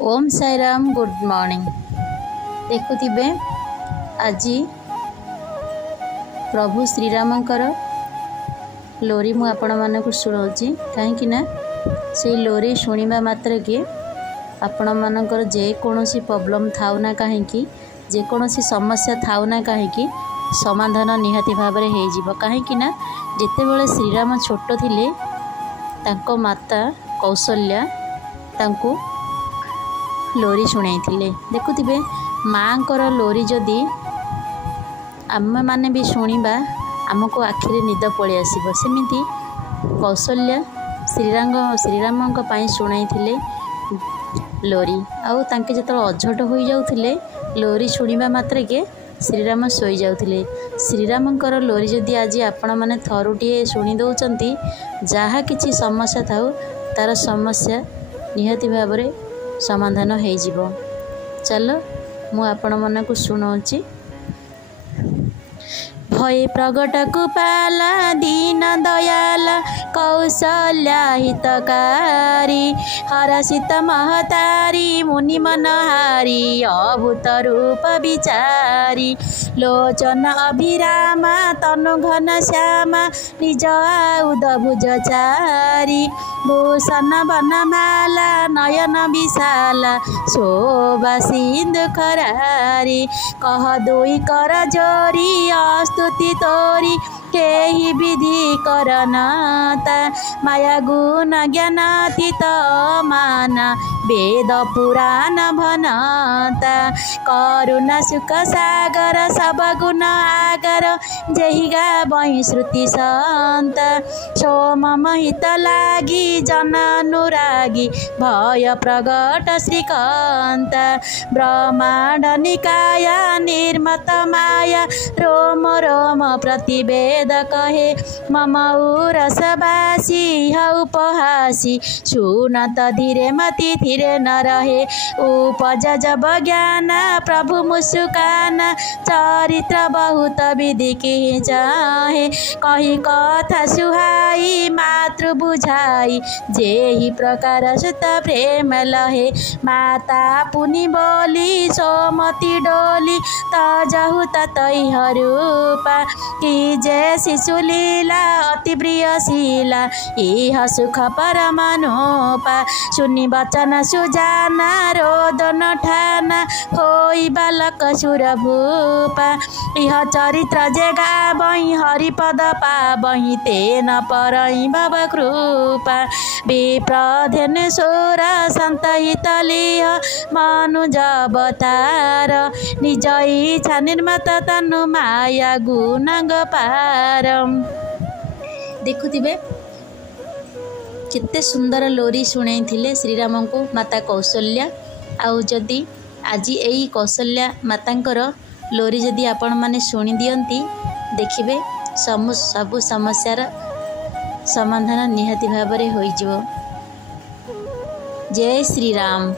Om Sairam good morning. देखुथिबे आज प्रभु श्रीरामंकर लोरी मु आपण मानक शुणाऊँगी कहीं से लोरी शुणा मात्र के आपण मानकर जेकोसी प्रॉब्लम थाउ ना कहीं जेकोसी समस्या थाउ ना कहीं समाधान निहाती भाव में हो कहीं जितेबाला श्रीराम छोट थिले तांको माता कौशल्या तांको लोरी शुणाई। देखुथिबे माँकर लोरी जदि आम मैंने भी शुणा आमको आखिरे निद पलि आसब सेमिति कौशल्या श्रीराम शुणाई लोरी आउ तांके जतरा अझट हो जाउथिले लोरी शुणा मात्र के श्रीराम शोई जाउथिले। श्रीरामंकर लोरी जदि आज आपण मैंने थरुटिए शुणी दौरान जहाँ किछि समस्या थाउ तार समस्या निहाती भाव में समाधान हो जिवो। चलो मु आपण मानकु शुणाऊँगी। भय प्रगट कुपाला दीन दयाला कौशल्या हितकारी हरसित महतारी मुनि मनहारी अभूत रूप विचारी लोचन अभिरामा तनु घन श्यामा निज आउद भुजचारी भूषण बनमाला नयन विशाला शोभा सिंधु खरारी कह दुई कर जोरी स्तुति तोरी केही विधि करनाता माया गुण ज्ञानातीत मान वेद पुराण भनता करुणा सुख सागर सब गुण आगर जेहि गावहि श्रुति संत सोम महित लागी जन अनुरागी भय प्रगट श्रीकांत ब्रह्मांड निकाय निर्मत माया रोम रोम प्रतिवेद कहे मम उरसवासी उपहासी सुनत धीरे मति धीरे न रहे उपज जब ज्ञान प्रभु मुस्कान चरित्र बहुत विधि की चाहे कही कथा सुहाई मातृ बुझाई जेहि प्रकार सुत प्रेम लहे माता पुनि बोली सोमती डोली तजहु ततई हरूपा कि जे शिशु लीला अति प्रियशीला इह सुख परमानोपा सुनि वचन सुजाना रोदन ठाना होई बालक सुर भूपा इह चरित्र जे गावहि हरिपद पावहि तेन परई भव कृपा विप्रधेन सोर संत हितलिह मनुज अवतार निज इच्छा निर्मत तनु माया गुणांग पारम। देखुथिबे केते सुंदर लोरी शुणाई थिले श्रीराम को माता कौशल्या। आउ जदि आज यही कौशल्या मातांकर लोरी जदि आपण माने शुणी दियंती देखिबे सबु समस्यार समाधान निहाती भाव में हो। जय श्री राम।